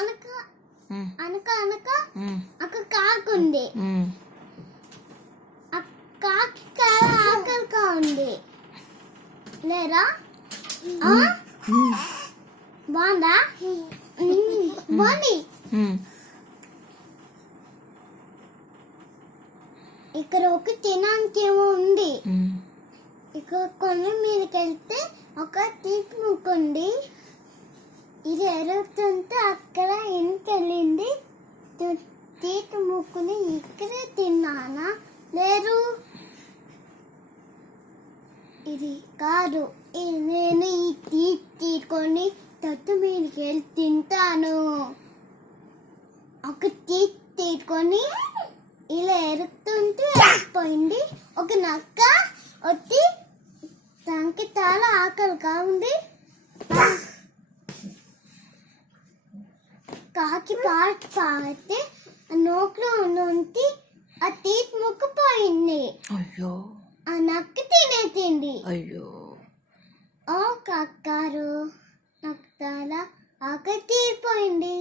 అనక అనక అనక అక్కడ కాకుంది. ఆ కాకి ఆకలిగా ఉంది లేరా? బాగుందా? బాగుంది. ఇక్కడ ఒక తినడానికి ఏమో ఉంది. ఇక్కడ కొన్ని మీదకి వెళ్తే ఒక తీపి ముక్కుంది. ఇది ఎరుగుతుంటే అక్కడ ఇంటికెళ్ళింది. తీపి ముక్కుని ఇక్కడే తిన్నానా? లేదు, ఇది కాదు. నేను ఈ తీపి తీసుకొని తట్టు మీదకి వెళ్ళి తింటాను. ఒక తీపి తీసుకొని ఇలా ఎరుగుతుంటే పోయింది. ఒక నక్క వచ్చి దానికి చాలా ఆకలిగా ఉంది. కాకి పాడితే నోట్లో నుండి ఆ తీపి ముక్కు పోయింది. అయ్యో, ఆ నక్క తినేసింది. అయ్యో, ఓ కక్కారు, నాకు చాలా ఆకలి తీరిపోయింది.